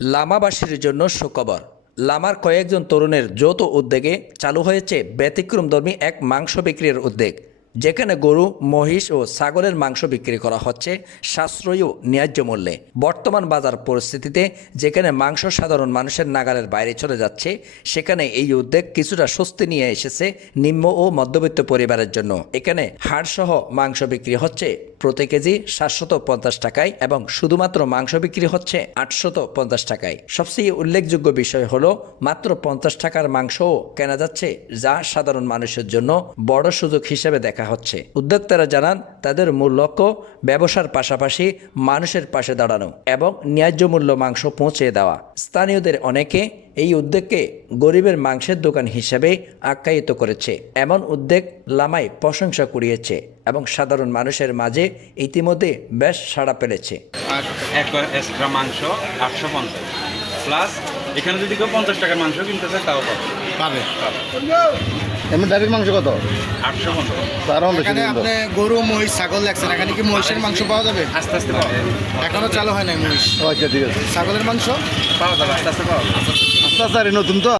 লামাবাসীর জন্য সুখবর। লামার কয়েকজন তরুণের যৌথ উদ্যোগে চালু হয়েছে ব্যতিক্রমধর্মী এক মাংস বিক্রির উদ্যোগ, যেখানে গরু, মহিষ ও ছাগলের মাংস বিক্রি করা হচ্ছে সাশ্রয়ী ও ন্যায্য মূল্যে। বর্তমান বাজার পরিস্থিতিতে যেখানে মাংস সাধারণ মানুষের নাগালের বাইরে চলে যাচ্ছে, সেখানে এই উদ্যোগ কিছুটা স্বস্তি নিয়ে এসেছে নিম্ন ও মধ্যবিত্ত পরিবারের জন্য। এখানে হাড়সহ মাংস বিক্রি হচ্ছে প্রতি কেজি 750 টাকায় এবং শুধুমাত্র মাংস বিক্রি হচ্ছে 850 টাকায়। সবচেয়ে উল্লেখযোগ্য বিষয় হলো মাত্র 50 টাকার মাংসও কেনা যাচ্ছে, যা সাধারণ মানুষের জন্য বড় সুযোগ হিসেবে দেখা হচ্ছে। উদ্যোক্তারা জানান, তাদের মূল লক্ষ্য ব্যবসার পাশাপাশি মানুষের পাশে দাঁড়ানো এবং ন্যায্য মূল্য মাংস পৌঁছে দেওয়া। স্থানীয়দের অনেকে এই উদ্যোগকে গরিবের মাংসের দোকান হিসেবে আখ্যায়িত করেছে। এমন উদ্যোগ লামায় প্রশংসা কুড়িয়েছে এবং সাধারণ মানুষের মাঝে ইতিমধ্যে বেশ সাড়া ফেলেছে। আর এক এক্সট্রা মাংস 850 প্লাস এখানে যদি কেউ 50 টাকার মাংস কিনতে চায় তাও পাবে। এমনি ডাইরেক্ট মাংস কত? 850। তারও বেশি এখানে কিন্তু। আপনি গরু, মহিষ, ছাগল দেখছেন, এখানে কি মহিষের মাংস পাওয়া যাবে? আস্তে আস্তে পাওয়া যাবে। এখনো চালু হয় নাই মহিষ। ও আচ্ছা, ঠিক আছে। ছাগলের মাংস পাওয়া যাবে, আস্তে আস্তে পাওয়া যাবে। আস্তে আস্তে আর এই নতুন তো।